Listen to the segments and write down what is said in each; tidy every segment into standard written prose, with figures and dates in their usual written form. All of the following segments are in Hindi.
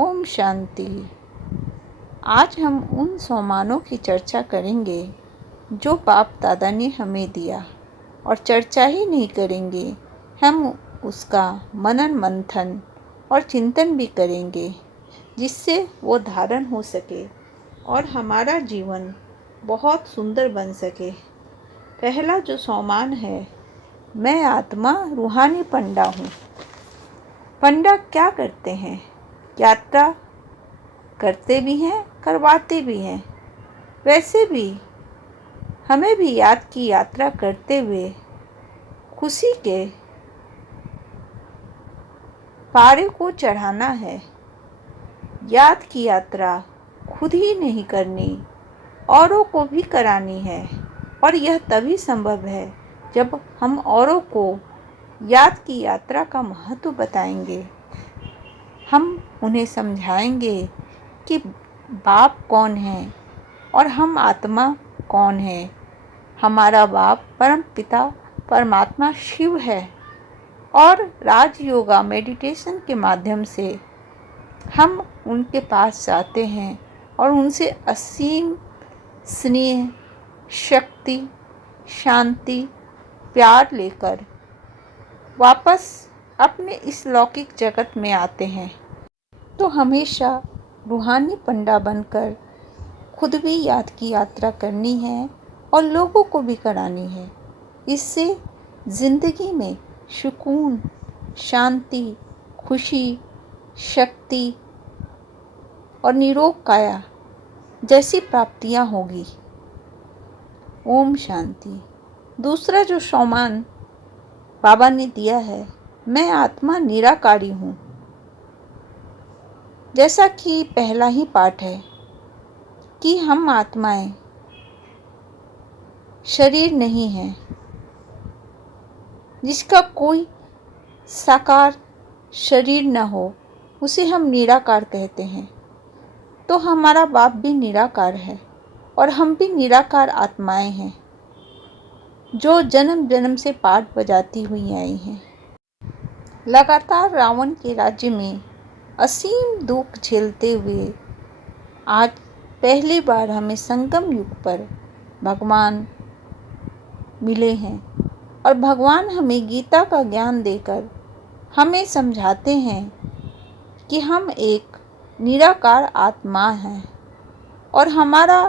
ओम शांति। आज हम उन सम्मानों की चर्चा करेंगे जो बाप दादा ने हमें दिया, और चर्चा ही नहीं करेंगे, हम उसका मनन मंथन और चिंतन भी करेंगे, जिससे वो धारण हो सके और हमारा जीवन बहुत सुंदर बन सके। पहला जो सम्मान है, मैं आत्मा रूहानी पंडा हूँ। पंडा क्या करते हैं? यात्रा करते भी हैं, करवाते भी हैं। वैसे भी हमें भी याद की यात्रा करते हुए खुशी के पारे को चढ़ाना है। याद की यात्रा खुद ही नहीं करनी, औरों को भी करानी है, और यह तभी संभव है जब हम औरों को याद की यात्रा का महत्व बताएंगे। हम उन्हें समझाएंगे कि बाप कौन है और हम आत्मा कौन है। हमारा बाप परम पिता परमात्मा शिव है, और राजयोगा मेडिटेशन के माध्यम से हम उनके पास जाते हैं और उनसे असीम स्नेह, शक्ति, शांति, प्यार लेकर वापस अपने इस लौकिक जगत में आते हैं। तो हमेशा रूहानी पंडा बनकर खुद भी याद की यात्रा करनी है और लोगों को भी करानी है। इससे ज़िंदगी में सुकून, शांति, खुशी, शक्ति और निरोग काया जैसी प्राप्तियां होगी। ओम शांति। दूसरा जो सम्मान बाबा ने दिया है, मैं आत्मा निराकारी हूँ। जैसा कि पहला ही पाठ है कि हम आत्माएं शरीर नहीं हैं, जिसका कोई साकार शरीर न हो उसे हम निराकार कहते हैं। तो हमारा बाप भी निराकार है और हम भी निराकार आत्माएं हैं, जो जन्म जन्म से पाठ बजाती हुई आई हैं। लगातार रावण के राज्य में असीम दुख झेलते हुए आज पहली बार हमें संगम युग पर भगवान मिले हैं, और भगवान हमें गीता का ज्ञान देकर हमें समझाते हैं कि हम एक निराकार आत्मा हैं और हमारा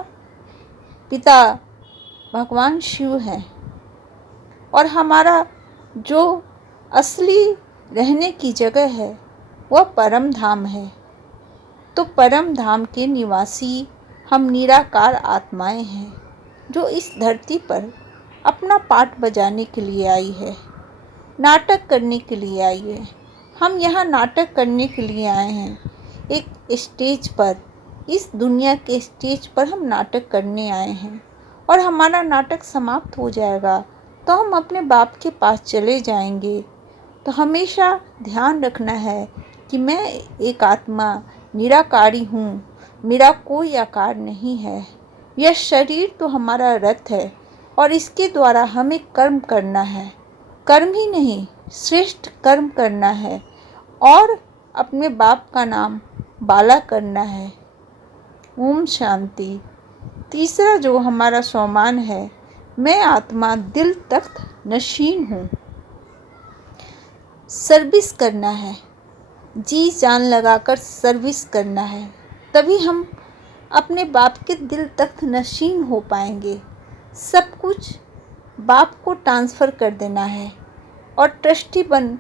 पिता भगवान शिव है, और हमारा जो असली रहने की जगह है वह परम धाम है। तो परम धाम के निवासी हम निराकार आत्माएं हैं, जो इस धरती पर अपना पाठ बजाने के लिए आई है, नाटक करने के लिए आई है। हम यहाँ नाटक करने के लिए आए हैं। एक स्टेज पर, इस दुनिया के स्टेज पर हम नाटक करने आए हैं, और हमारा नाटक समाप्त हो जाएगा तो हम अपने बाप के पास चले जाएंगे। तो हमेशा ध्यान रखना है कि मैं एक आत्मा निराकारी हूँ, मेरा कोई आकार नहीं है। यह शरीर तो हमारा रथ है, और इसके द्वारा हमें कर्म करना है। कर्म ही नहीं, श्रेष्ठ कर्म करना है, और अपने बाप का नाम बाला करना है। ओम शांति। तीसरा जो हमारा सम्मान है, मैं आत्मा दिल तख्त नशीन हूँ। सर्विस करना है, जी जान लगाकर सर्विस करना है, तभी हम अपने बाप के दिल तख्त नशीन हो पाएंगे। सब कुछ बाप को ट्रांसफ़र कर देना है, और ट्रस्टी बन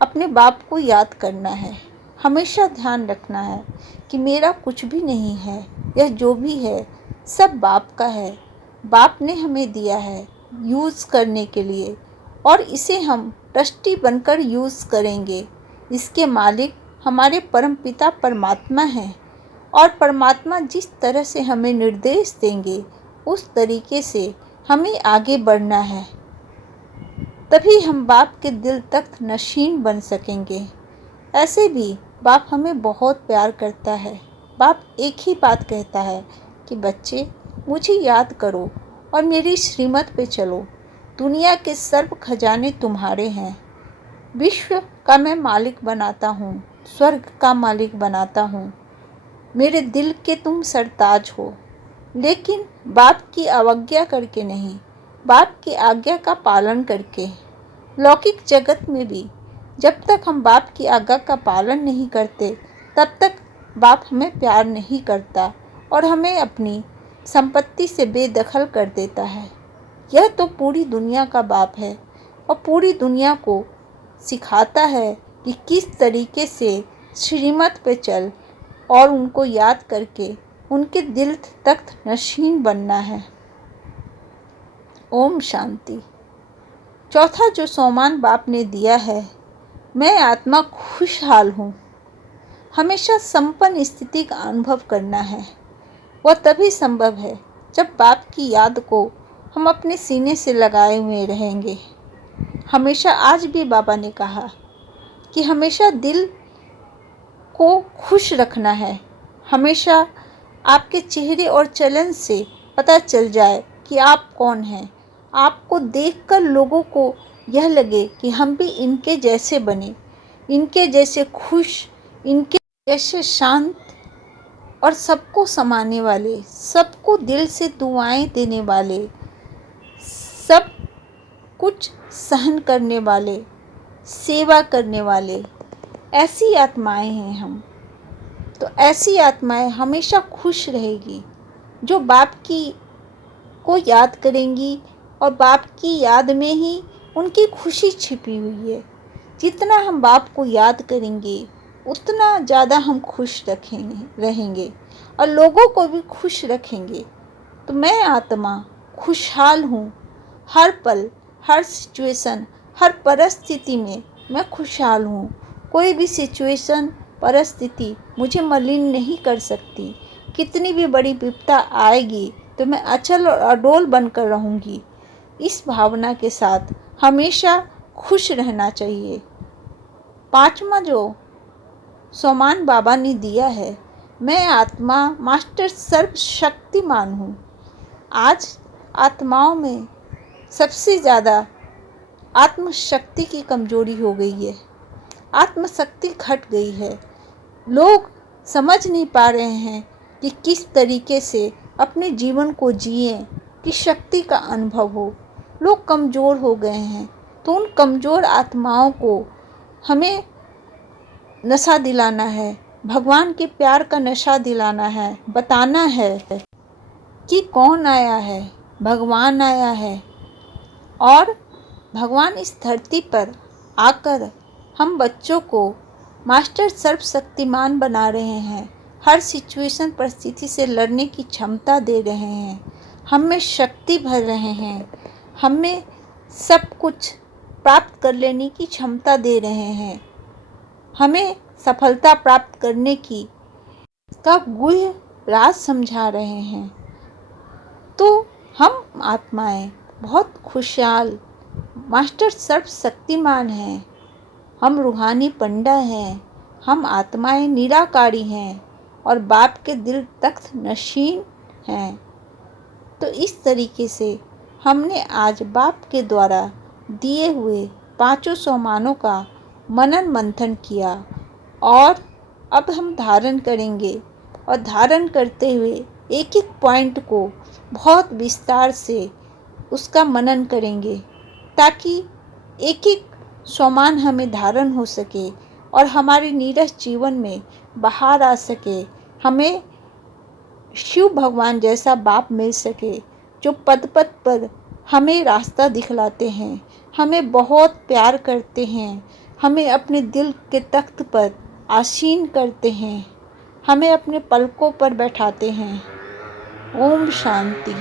अपने बाप को याद करना है। हमेशा ध्यान रखना है कि मेरा कुछ भी नहीं है, यह जो भी है सब बाप का है। बाप ने हमें दिया है यूज़ करने के लिए, और इसे हम ट्रस्टी बनकर यूज़ करेंगे। इसके मालिक हमारे परम पिता परमात्मा हैं, और परमात्मा जिस तरह से हमें निर्देश देंगे उस तरीके से हमें आगे बढ़ना है, तभी हम बाप के दिल तख्त नशीन बन सकेंगे। ऐसे भी बाप हमें बहुत प्यार करता है। बाप एक ही बात कहता है कि बच्चे, मुझे याद करो और मेरी श्रीमत पे चलो। दुनिया के सर्व खजाने तुम्हारे हैं, विश्व का मैं मालिक बनाता हूँ, स्वर्ग का मालिक बनाता हूँ। मेरे दिल के तुम सरताज हो, लेकिन बाप की अवज्ञा करके नहीं, बाप की आज्ञा का पालन करके। लौकिक जगत में भी जब तक हम बाप की आज्ञा का पालन नहीं करते, तब तक बाप हमें प्यार नहीं करता और हमें अपनी संपत्ति से बेदखल कर देता है। यह तो पूरी दुनिया का बाप है और पूरी दुनिया को सिखाता है कि किस तरीके से श्रीमत पे चल और उनको याद करके उनके दिल तख्त नशीन बनना है। ओम शांति। चौथा जो सोमान बाप ने दिया है, मैं आत्मा खुशहाल हूँ। हमेशा संपन्न स्थिति का अनुभव करना है। वह तभी संभव है जब बाप की याद को हम अपने सीने से लगाए हुए रहेंगे। हमेशा आज भी बाबा ने कहा कि हमेशा दिल को खुश रखना है। हमेशा आपके चेहरे और चलन से पता चल जाए कि आप कौन हैं। आपको देखकर लोगों को यह लगे कि हम भी इनके जैसे बने, इनके जैसे खुश, इनके जैसे शांत और सबको समाने वाले, सबको दिल से दुआएं देने वाले, सब कुछ सहन करने वाले, सेवा करने वाले, ऐसी आत्माएं हैं हम। तो ऐसी आत्माएं हमेशा खुश रहेगी जो बाप की को याद करेंगी और बाप की याद में ही उनकी खुशी छिपी हुई है। जितना हम बाप को याद करेंगे उतना ज़्यादा हम खुश रहेंगे और लोगों को भी खुश रखेंगे। तो मैं आत्मा खुशहाल हूँ। हर पल, हर सिचुएशन, हर परिस्थिति में मैं खुशहाल हूँ। कोई भी सिचुएशन, परिस्थिति मुझे मलिन नहीं कर सकती। कितनी भी बड़ी विपदा आएगी तो मैं अचल और अडोल बनकर रहूँगी। इस भावना के साथ हमेशा खुश रहना चाहिए। पांचवा जो सोमान बाबा ने दिया है, मैं आत्मा मास्टर सर्वशक्तिमान हूँ। आज आत्माओं में सबसे ज़्यादा आत्मशक्ति की कमजोरी हो गई है, आत्मशक्ति घट गई है। लोग समझ नहीं पा रहे हैं कि किस तरीके से अपने जीवन को जिए कि शक्ति का अनुभव हो। लोग कमज़ोर हो गए हैं, तो उन कमज़ोर आत्माओं को हमें नशा दिलाना है, भगवान के प्यार का नशा दिलाना है, बताना है कि कौन आया है, भगवान आया है। और भगवान इस धरती पर आकर हम बच्चों को मास्टर सर्वशक्तिमान बना रहे हैं। हर सिचुएशन, परिस्थिति से लड़ने की क्षमता दे रहे हैं, हम में शक्ति भर रहे हैं, हमें सब कुछ प्राप्त कर लेने की क्षमता दे रहे हैं, हमें सफलता प्राप्त करने की का गुह्य राज समझा रहे हैं। तो हम आत्माएं बहुत खुशहाल, मास्टर सर्वशक्तिमान हैं। हम रूहानी पंडा हैं, हम आत्माएं निराकारी हैं और बाप के दिल तख्त नशीन हैं। तो इस तरीके से हमने आज बाप के द्वारा दिए हुए पांचों सोमानों का मनन मंथन किया और अब हम धारण करेंगे और धारण करते हुए एक एक पॉइंट को बहुत विस्तार से उसका मनन करेंगे, ताकि एक एक सोमान हमें धारण हो सके और हमारे नीरस जीवन में बाहर आ सके। हमें शिव भगवान जैसा बाप मिल सके, जो पद पद पर हमें रास्ता दिखलाते हैं, हमें बहुत प्यार करते हैं, हमें अपने दिल के तख्त पर आसीन करते हैं, हमें अपने पलकों पर बैठाते हैं। ओम शांति।